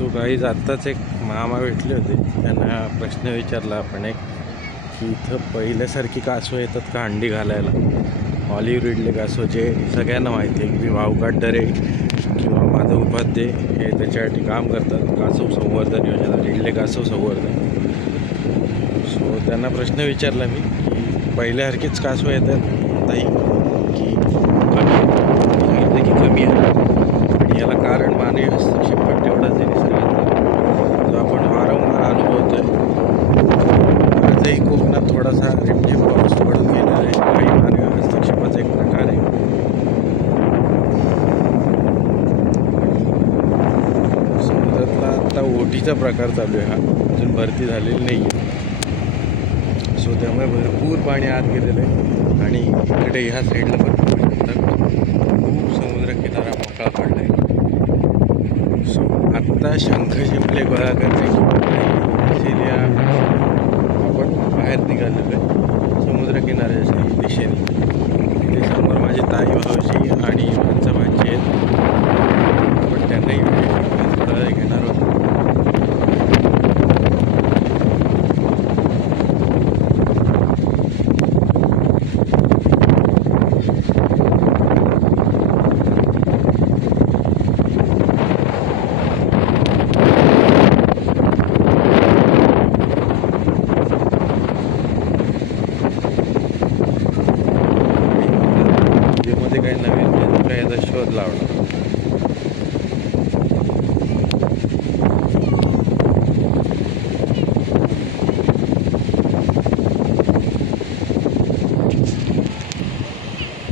So guys आत्ताच एक मामा भेटले होते, त्यांना प्रश्न विचारला आपण एक की इथं पहिल्यासारखी कासवं येतात का अंडी घालायला. ऑलिव्ह रिडले कासव जे सगळ्यांना माहिती आहे की भाऊकाट डरे किंवा माधव उपाध्ये हे त्याच्यासाठी काम करतात, कासव संवर्धन योजना, रिडले कासव संवर्धन. सो त्यांना प्रश्न विचारला मी की पहिल्यासारखीच कासवं येतात ताई की कमी सांगितलं की कमी आहे, आणि याला कारण मानवी हस्तक्षेप पण तेवढाच आहे निसर्गाचा, जो आपण वारंवार अनुभवतोय. आजही कोकणात थोडासा रिमझिम पाऊस पडून गेला आहे, काही मानवी हस्तक्षेपाचा एक प्रकार आहे. समुद्रातला आता ओढीचा प्रकार चालू आहे, हा अजून भरती झालेली नाही आहे. सो त्यामुळे भरपूर पाणी आत गेलेलं आहे, आणि इकडे ह्या साईडला पण बघू शकता खूप समुद्र किनारा मोकळा पडला आहे. सो आत्ता शंख शिंपले गोळा करणे किंवा काही आपण बाहेर निघालेलो आहे समुद्रकिनाऱ्याच्या दिशेने. इथे समोर माझे ताई भाऊजी आणि आमचा भाजी आहेत, आपण त्यांनाही थोडा वेळ घेणार होतो. मध्ये काही नवीन याचा शोध लावला.